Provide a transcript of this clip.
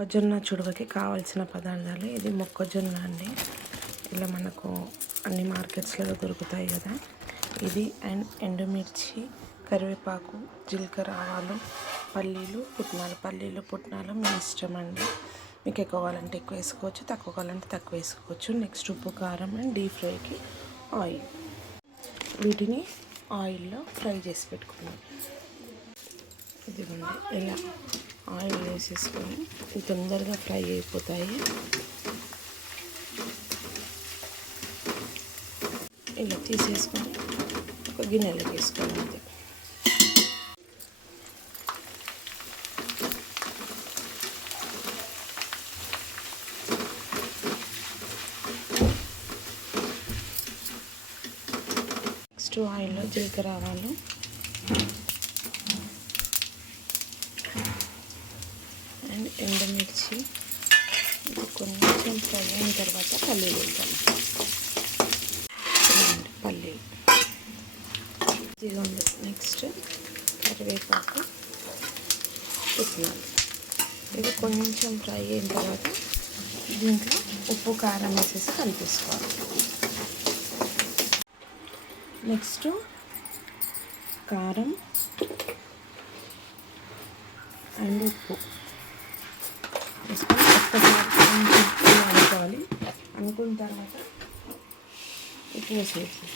మొక్కజొన్న చుడవకి కావాల్సిన పదార్థాలు. ఇది మొక్కజొన్న అండి. ఇలా మనకు అన్ని మార్కెట్స్లో దొరుకుతాయి కదా. ఇది అండ్ ఎండుమిర్చి, కరివేపాకు, జీలకర్ర, ఆవాలు, పల్లీలు పుట్నాలు మీ ఇష్టం అండి. మీకు ఎక్కువ కావాలంటే ఎక్కువ వేసుకోవచ్చు, తక్కువ కావాలంటే తక్కువ వేసుకోవచ్చు. నెక్స్ట్ ఉప్పు, కారం అండ్ డీప్ ఫ్రైకి ఆయిల్. వీటిని ఆయిల్లో ఫ్రై చేసి పెట్టుకున్నాం. ఇదిగోండి ఇలా ఆయిల్ వేసేసుకొని తొందరగా ఫ్రై అయిపోతాయి. ఇలా తీసేసుకొని ఒక గిన్నెలోకి వేసుకోవాలి. నెక్స్ట్ ఆయిల్లో జీలకర్ర, ఆవాలు, అండ్ ఎండుమిర్చి ఇది కొంచెం ఫ్రై అయిన తర్వాత పల్లీలు వేద్దాం. పల్లీలు ఇదిగోండి. నెక్స్ట్ కరివేపాకు, పుట్నాలు ఇది కొంచెం ఫ్రై అయిన తర్వాత దీంట్లో ఉప్పు, కారం వేసేసి కలిపేసుకోవాలి. నెక్స్ట్ కారం అండ్ ఉప్పు వేసుకొని ఒక్కసారి అనుకోవాలి. అనుకున్న తర్వాత ఉప్పు వేసేసి